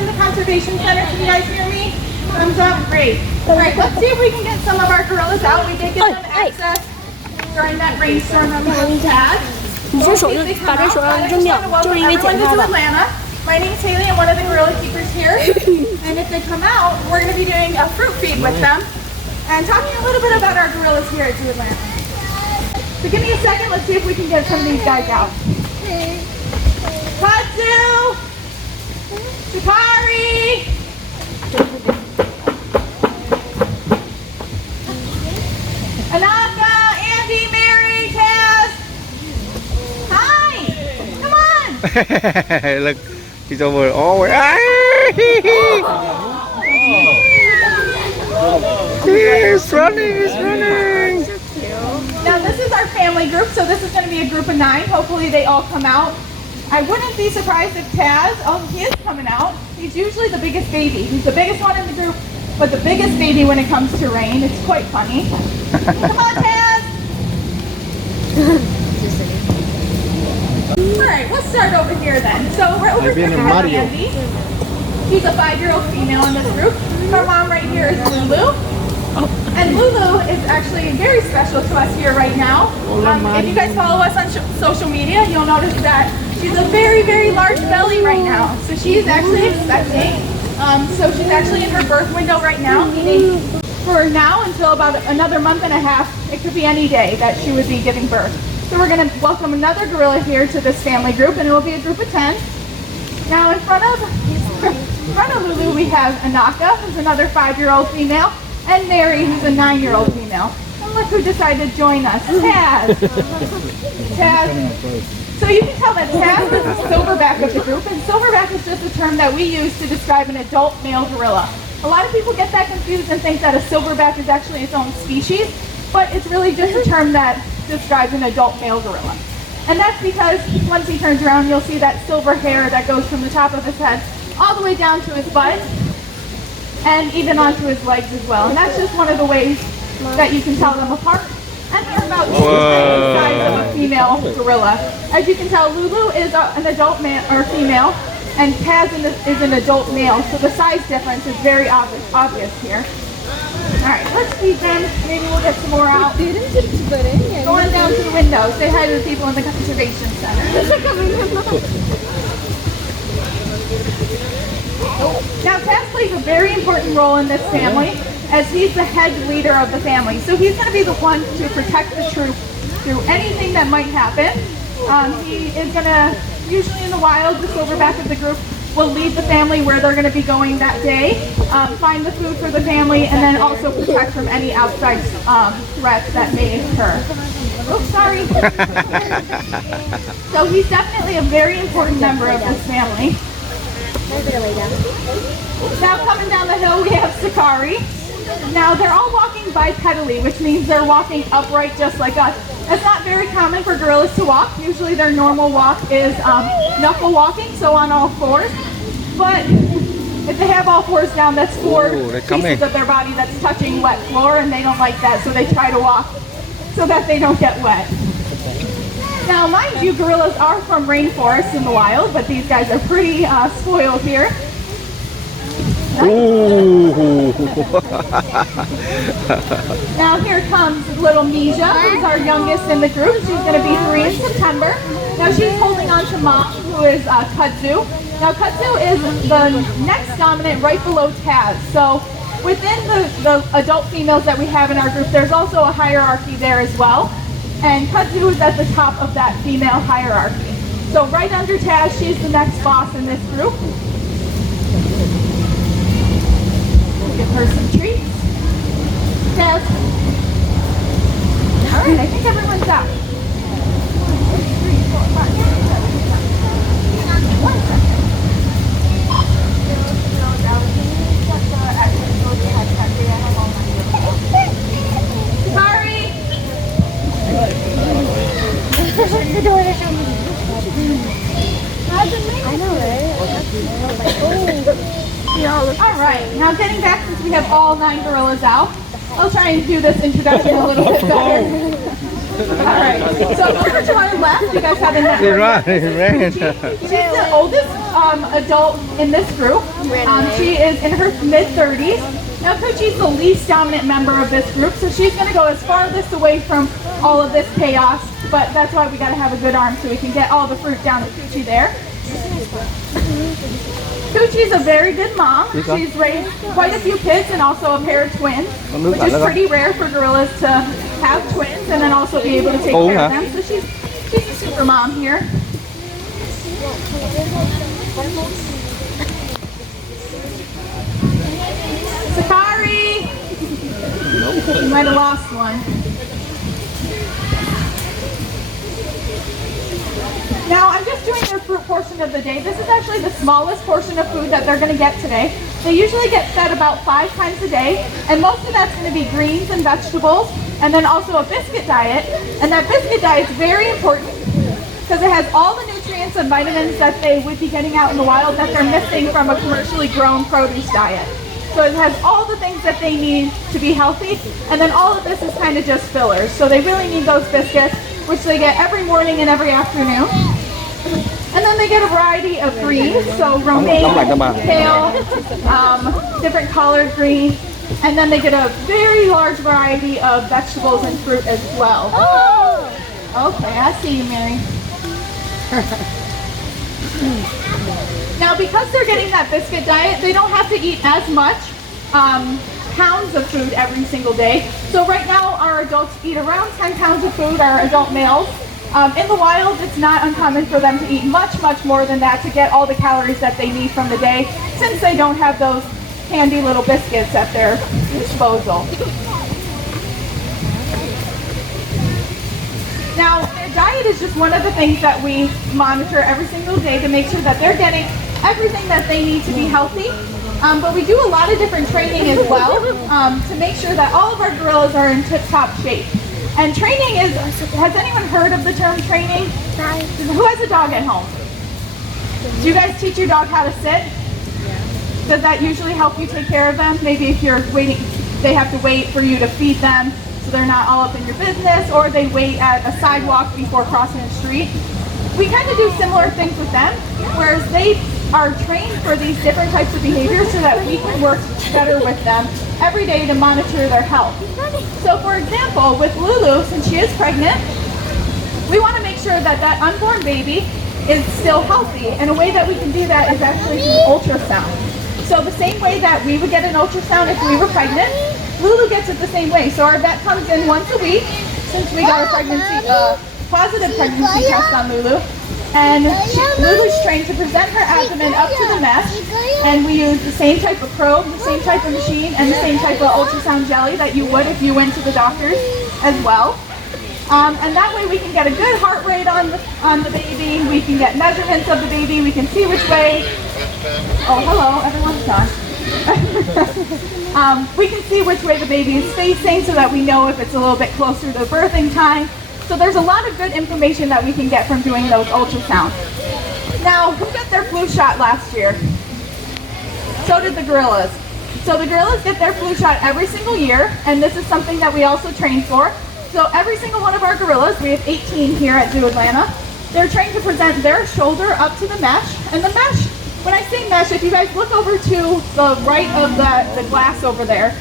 in the conservation center. Can you guys hear me? Thumbs up. Great. All right, let's see if we can get some of our gorillas out. We did give them access during that rainstorm on the pad. 你这手就把这手让扔掉，就是因为捡它的。 My name's Hayley, I'm one of the gorilla keepers here. And if they come out, we're going to be doing a fruit feed with them and talking a little bit about our gorillas here at Zoo Atlanta. So give me a second, let's see if we can get some of these guys out. Katsu! Sakari! Anaka, Andy, Mary, Taz! Hi! Come on! Look, he's over. Oh, he's running, he's running. Now this is our family group, so this is going to be a group of 9. Hopefully they all come out. I wouldn't be surprised if Taz, oh, he is coming out. He's usually the biggest baby. He's the biggest one in the group, but the biggest baby when it comes to rain. It's quite funny. Come on, Taz! Alright, let's start over here then. So we're over here with Andy. She's a 5-year-old female in this group. Her mom right here is Lulu. And Lulu is actually very special to us here right now. If you guys follow us on social media, you'll notice that she's a very, very large belly right now. So she's actually expecting. So she's actually in her birth window right now, meaning for now until about another month and a half, it could be any day that she would be giving birth. So we're going to welcome another gorilla here to this family group, and it will be a group of 10. Now in front of Lulu, we have Anaka, who's another 5-year-old female, and Mary, who's a 9-year-old female. And look who decided to join us, Taz. Taz. So you can tell that Taz is the silverback of the group, and silverback is just a term that we use to describe an adult male gorilla. A lot of people get that confused and think that a silverback is actually its own species, but it's really just a term that describes an adult male gorilla. And that's because once he turns around, you'll see that silver hair that goes from the top of his head all the way down to his butt and even onto his legs as well. And that's just one of the ways that you can tell them apart. And they're about the same size of a female gorilla. As you can tell, Lulu is an adult man or female, and Taz is an adult male. So the size difference is very obvious here. All right, let's feed them. Maybe we'll get some more out. Go on down to the window. Say hi to the people in the conservation center. Now, Taz plays a very important role in this family as he's the head leader of the family. So he's going to be the one to protect the troop through anything that might happen. He is going to, usually in the wild, the silverback of the group will lead the family where they're going to be going that day, find the food for the family, and then also protect from any outside threats that may occur. Oops, sorry. So he's definitely a very important member of this family. Now coming down the hill, we have Sakari. Now they're all walking bipedally, which means they're walking upright just like us. It's not very common for gorillas to walk. Usually their normal walk is knuckle walking, so on all fours. But if they have all fours down, that's 4 pieces of their body that's touching wet floor, and they don't like that, so they try to walk so that they don't get wet. Now, mind you, gorillas are from rainforests in the wild, but these guys are pretty spoiled here. Now here comes little Misha, who's our youngest in the group. She's going to be 3 in September. Now she's holding on to Mom, who is Kudzu. Now Kudzu is the next dominant right below Taz. So within the adult females that we have in our group, there's also a hierarchy there as well. And Kudzu is at the top of that female hierarchy. So right under Taz, she's the next boss in this group. Give her some treats. Taz. All right, I think everyone's out. 1, 2, 3, 4, 5, 6, 7, 8, 9. 1 second. Sorry. I know, right? Alright, now getting back, since we have all 9 gorillas out, I'll try and do this introduction a little bit better. Alright, so over to our left, you guys have in that. You're right, right. She's the oldest adult in this group. She is in her mid-30s. Now Coochie's the least dominant member of this group, so she's going to go as farthest away from all of this chaos, but that's why we got to have a good arm so we can get all the fruit down to Coochie there. Coochie's a very good mom. She's raised quite a few kids and also a pair of twins, which is pretty rare for gorillas to have twins and then also be able to take care of them. So she's a super mom here. Sakari! You might have lost one. Now I'm just doing their fruit portion of the day. This is actually the smallest portion of food that they're going to get today. They usually get fed about 5 times a day, and most of that's going to be greens and vegetables, and then also a biscuit diet. And that biscuit diet is very important because it has all the nutrients and vitamins that they would be getting out in the wild that they're missing from a commercially grown produce diet. So it has all the things that they need to be healthy, and then all of this is kind of just fillers. So they really need those biscuits, which they get every morning and every afternoon. And then they get a variety of greens, so romaine, kale, different colored greens, and then they get a very large variety of vegetables and fruit as well. Okay, I see you, Mary. Now, because they're getting that biscuit diet, they don't have to eat as much pounds of food every single day. So right now, our adults eat around 10 pounds of food, our adult males. In the wild, it's not uncommon for them to eat much more than that to get all the calories that they need from the day, since they don't have those handy little biscuits at their disposal. Now, their diet is just one of the things that we monitor every single day to make sure that they're getting everything that they need to be healthy. But we do a lot of different training as well to make sure that all of our gorillas are in tip-top shape. And training is, has anyone heard of the term training? Who has a dog at home? Do you guys teach your dog how to sit? Does that usually help you take care of them? Maybe if you're waiting, they have to wait for you to feed them so they're not all up in your business, or they wait at a sidewalk before crossing the street. We kind of do similar things with them, whereas they are trained for these different types of behaviors so that we can work better with them every day to monitor their health. So for example, with Lulu, since she is pregnant, we want to make sure that that unborn baby is still healthy, and a way that we can do that is actually through ultrasound. So the same way that we would get an ultrasound if we were pregnant, Lulu gets it the same way. So our vet comes in once a week, since we got a positive pregnancy test on Lulu. And Lulu's trained to present her abdomen up to the mesh, and we use the same type of probe, the same type of machine, and the same type of ultrasound jelly that you would if you went to the doctors as well. And that way we can get a good heart rate on the baby, we can get measurements of the baby, we can see which way, oh hello, everyone's gone. We can see which way the baby is facing so that we know if it's a little bit closer to birthing time. So there's a lot of good information that we can get from doing those ultrasounds. Now, who got their flu shot last year? So did the gorillas. So the gorillas get their flu shot every single year, and this is something that we also train for. So every single one of our gorillas, we have 18 here at Zoo Atlanta, they're trained to present their shoulder up to the mesh. And the mesh, when I say mesh, if you guys look over to the right of the glass over there,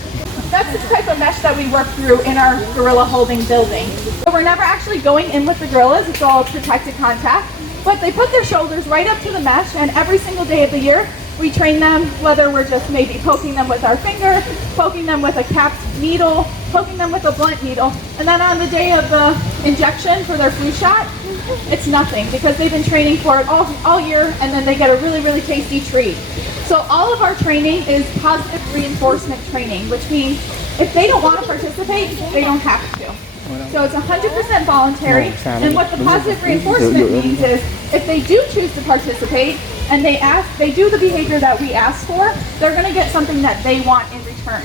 that's the type of mesh that we work through in our gorilla holding building. So we're never actually going in with the gorillas, it's all protected contact. But they put their shoulders right up to the mesh, and every single day of the year, we train them, whether we're just maybe poking them with our finger, poking them with a capped needle, poking them with a blunt needle. And then on the day of the injection for their flu shot, it's nothing because they've been training for it all year, and then they get a really, really tasty treat. So all of our training is positive reinforcement training, which means if they don't want to participate, they don't have to. So it's 100% voluntary, and what the positive reinforcement means is if they do choose to participate and they do the behavior that we ask for, they're going to get something that they want in return.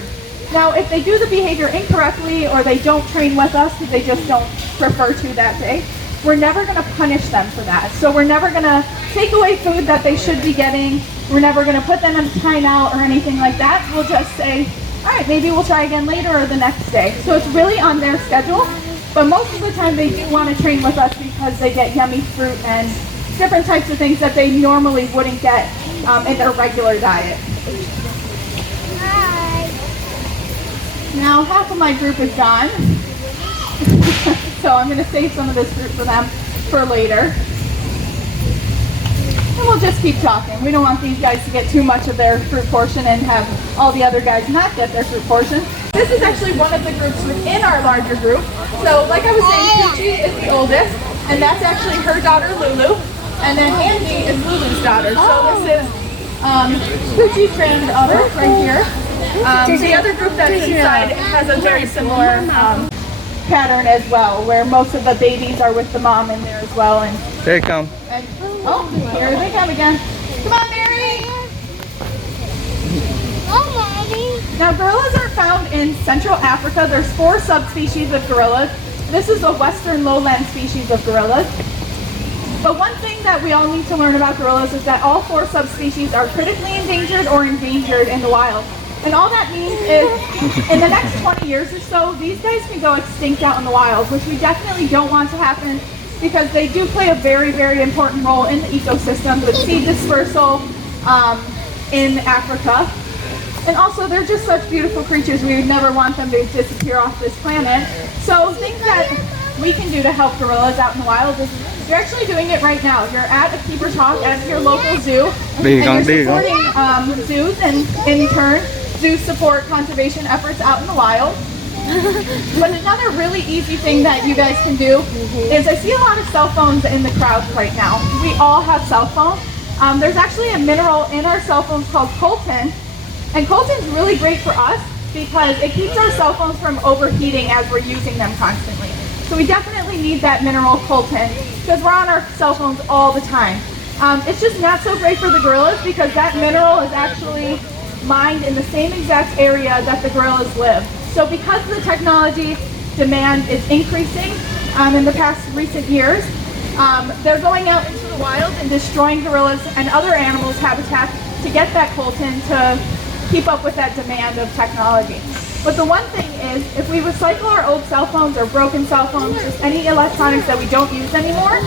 Now, if they do the behavior incorrectly or they don't train with us because they just don't prefer to that day, we're never going to punish them for that. So we're never going to take away food that they should be getting. We're never going to put them in timeout or anything like that. We'll just say, all right, maybe we'll try again later or the next day. So it's really on their schedule. But most of the time they do want to train with us because they get yummy fruit and different types of things that they normally wouldn't get in their regular diet. Now half of my group is gone, so I'm going to save some of this fruit for them for later. And we'll just keep talking. We don't want these guys to get too much of their fruit portion and have all the other guys not get their fruit portion. This is actually one of the groups within our larger group. So like I was saying, Coochie is the oldest, and that's actually her daughter Lulu. And then Andy is Lulu's daughter. So this is Coochie's granddaughter right here. The other group that's inside has a very similar pattern as well, where most of the babies are with the mom in there as well. And There you come. oh, here they come again. Come on, Mary. Now, gorillas are found in Central Africa. There's 4 subspecies of gorillas. This is the western lowland species of gorillas. But one thing that we all need to learn about gorillas is that all 4 subspecies are critically endangered or endangered in the wild. And all that means is in the next 20 years or so, these guys can go extinct out in the wild, which we definitely don't want to happen because they do play a very, very important role in the ecosystem with seed dispersal in Africa. And also, they're just such beautiful creatures. We would never want them to disappear off this planet. So things that we can do to help gorillas out in the wild is you're actually doing it right now. You're at a keeper's hawk at your local zoo, and you're supporting zoos, and in turn, zoos support conservation efforts out in the wild. But another really easy thing that you guys can do is I see a lot of cell phones in the crowd right now. We all have cell phones. There's actually a mineral in our cell phones called coltan. And coltan's really great for us because it keeps our cell phones from overheating as we're using them constantly. So we definitely need that mineral coltan because we're on our cell phones all the time. It's just not so great for the gorillas because that mineral is actually mined in the same exact area that the gorillas live. So because the technology demand is increasing in the past recent years, they're going out into the wild and destroying gorillas and other animals' habitats to get that coltan to keep up with that demand of technology. But the one thing is, if we recycle our old cell phones or broken cell phones, just any electronics that we don't use anymore,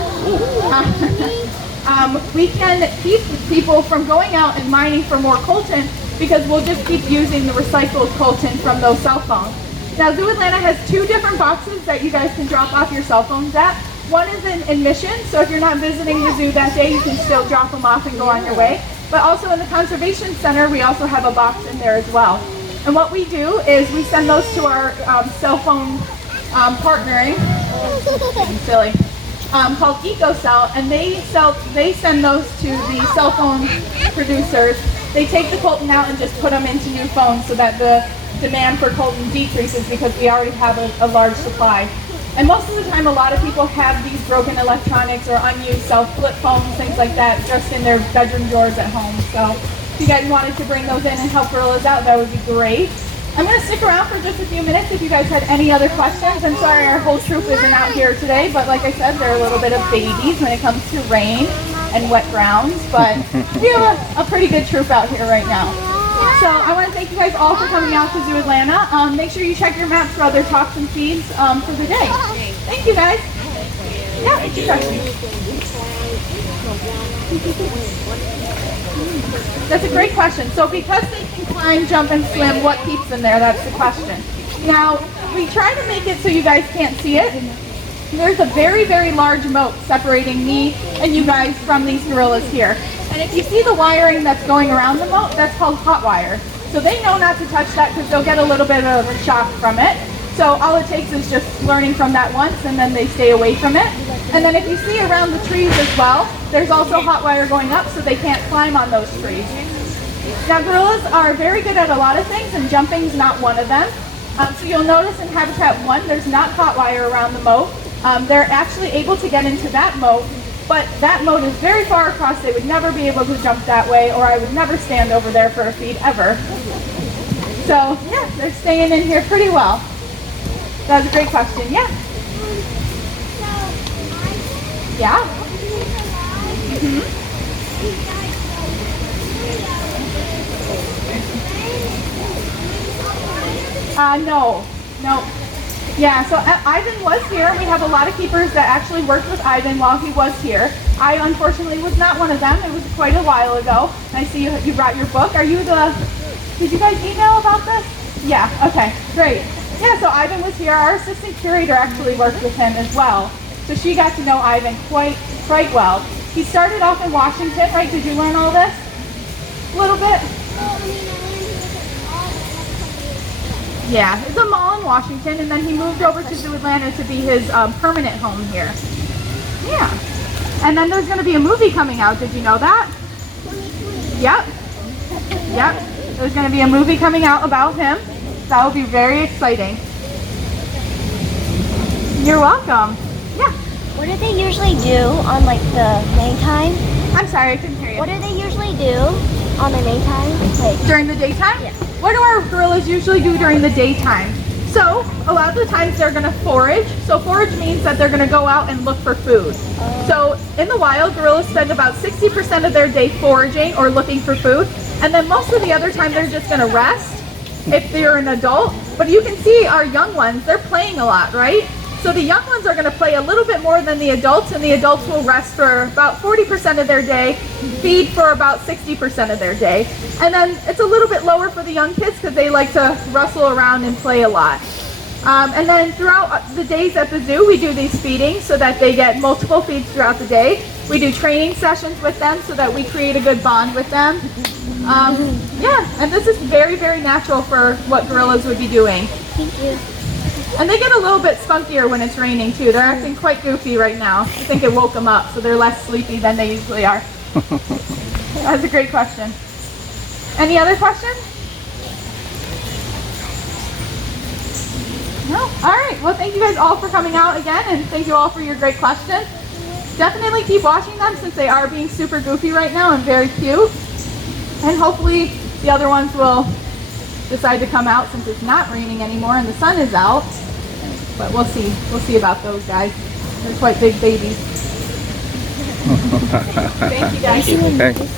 we can keep people from going out and mining for more coltan because we'll just keep using the recycled coltan from those cell phones. Now, Zoo Atlanta has 2 different boxes that you guys can drop off your cell phones at. One is an admission, so if you're not visiting the zoo that day, you can still drop them off and go on your way. But also in the Conservation Center, we also have a box in there as well. And what we do is we send those to our cell phone partnering, silly, called EcoCell, and they send those to the cell phone producers. They take the coltan out and just put them into new phones so that the demand for coltan decreases because we already have a large supply. And most of the time, a lot of people have these broken electronics or unused flip phones, things like that, just in their bedroom drawers at home. So if you guys wanted to bring those in and help gorillas out, that would be great. I'm going to stick around for just a few minutes if you guys had any other questions. I'm sorry our whole troop isn't out here today, but like I said, they're a little bit of babies when it comes to rain and wet grounds. But we have a pretty good troop out here right now. So I want to thank you guys all for coming out to Zoo Atlanta. Make sure you check your maps for other talks and feeds for the day. Thank you guys. Yeah, it's your question. That's a great question. So because they can climb, jump, and swim, what keeps them there? That's the question. Now, we try to make it so you guys can't see it. There's a very, very large moat separating me and you guys from these gorillas here. And if you see the wiring that's going around the moat, that's called hot wire. So they know not to touch that because they'll get a little bit of a shock from it. So all it takes is just learning from that once and then they stay away from it. And then if you see around the trees as well, there's also hot wire going up so they can't climb on those trees. Now gorillas are very good at a lot of things and jumping's not one of them. So you'll notice in Habitat 1, there's not hot wire around the moat. They're actually able to get into that moat, but that moat is very far across. They would never be able to jump that way, or I would never stand over there for a feed ever. So yeah, they're staying in here pretty well. That was a great question. Yeah? Yeah? No. Yeah, so Ivan was here. We have a lot of keepers that actually worked with Ivan while he was here. I unfortunately was not one of them. It was quite a while ago. I see you brought your book. Did you guys email about this? Yeah, okay, great. Yeah, so Ivan was here. Our assistant curator actually worked with him as well. So she got to know Ivan quite well. He started off in Washington, right? Did you learn all this? A little bit? Yeah, it's a mall in Washington, and then he moved over to Zoo Atlanta to be his permanent home here. Yeah. And then there's going to be a movie coming out. Did you know that? Yep. There's going to be a movie coming out about him. That will be very exciting. You're welcome. Yeah. What do they usually do on like the main time? I'm sorry, I couldn't hear you. What do they usually do on the main time? Like during the daytime? Yeah. What do our gorillas usually do during the daytime? So, a lot of the times they're going to forage. So forage means that they're going to go out and look for food. So in the wild, gorillas spend about 60% of their day foraging or looking for food. And then most of the other time they're just going to rest if they're an adult. But you can see our young ones, they're playing a lot, right? So the young ones are going to play a little bit more than the adults, and the adults will rest for about 40% of their day, feed for about 60% of their day. And then it's a little bit lower for the young kids because they like to rustle around and play a lot. And then throughout the days at the zoo, we do these feedings so that they get multiple feeds throughout the day. We do training sessions with them so that we create a good bond with them. Yeah, and this is very, very natural for what gorillas would be doing. Thank you. And they get a little bit spunkier when it's raining too. They're acting quite goofy right now. I think it woke them up, so they're less sleepy than they usually are. That's a great question. Any other questions? No? All right. Well, thank you guys all for coming out again, and thank you all for your great questions. Definitely keep watching them since they are being super goofy right now and very cute. And hopefully the other ones will decide to come out since it's not raining anymore and the sun is out. But we'll see. We'll see about those guys. They're quite big babies. Thank you guys. Thanks.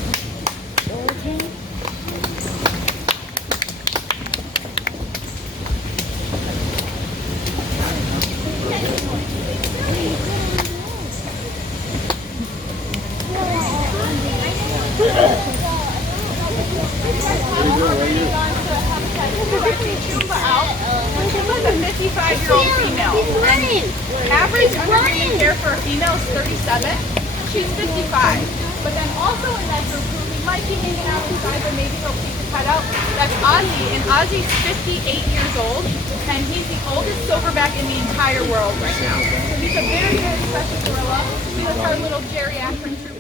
Chumba's a 55-year-old female. And average underrated care for a female is 37. She's 55. But then also in that group who we might be hanging out inside, but maybe he'll keep his head out, that's Ozzy. And Ozzy's 58 years old, and he's the oldest silverback in the entire world right now. So he's a very, very special gorilla. He was our little geriatric troop.